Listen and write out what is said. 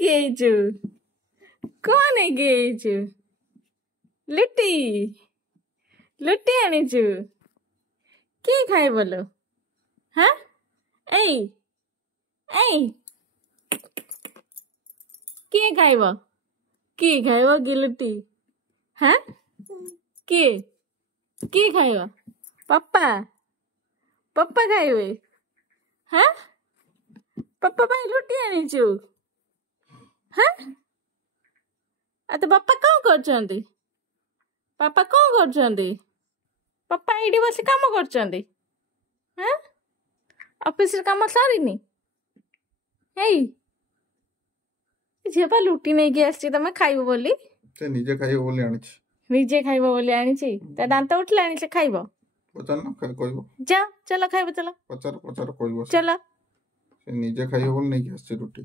ନେଇକି କଣ ନେଇକି ଆଇଛୁ? ଲୁଟି ଲୁଟି ଆଣିଛୁ। କିଏ ଖାଇବ ଲୋ? ହାଁ ଏଇ ଏଇ କିଏ ଖାଇବ? କିଏ ଖାଇବ କି ଲୁଟି? ହାଁ କିଏ କିଏ ଖାଇବ? ପପା ପପା ଖାଇବେ? ହାଁ ପପା ପାଇଁ ଲୁଟି ଆଣିଛୁ? ହାଁ ଆଉ ତ ବାପା କଣ କରୁଛନ୍ତି? ବାପା କଣ କରୁଛନ୍ତି? ବାପା ଏଇଠି ବସି କାମ କରୁଛନ୍ତି। ହାଁ ଅଫିସରେ କାମ ସରିନି? ହେଇ ଝିଅ ପା ଲୁଟି ନେଇକି ଆସିଛି ତମେ ଖାଇବ ବୋଲି। ସେ ନିଜେ ଖାଇବ ବୋଲି ଆଣିଛି। ନିଜେ ଖାଇବ ବୋଲି ଆଣିଛି। ତା ଦାନ୍ତ ଉଠିଲାଣି ସେ ଖାଇବ? ପଚାରୁନ କହିବ। ଯା ଚାଲ ଖାଇବ ଚାଲ। ପଚାର କହିବ। ଚାଲ। ସେ ନିଜେ ଖାଇବ ବୋଲି ନେଇକି ଆସିଛି ରୁଟି।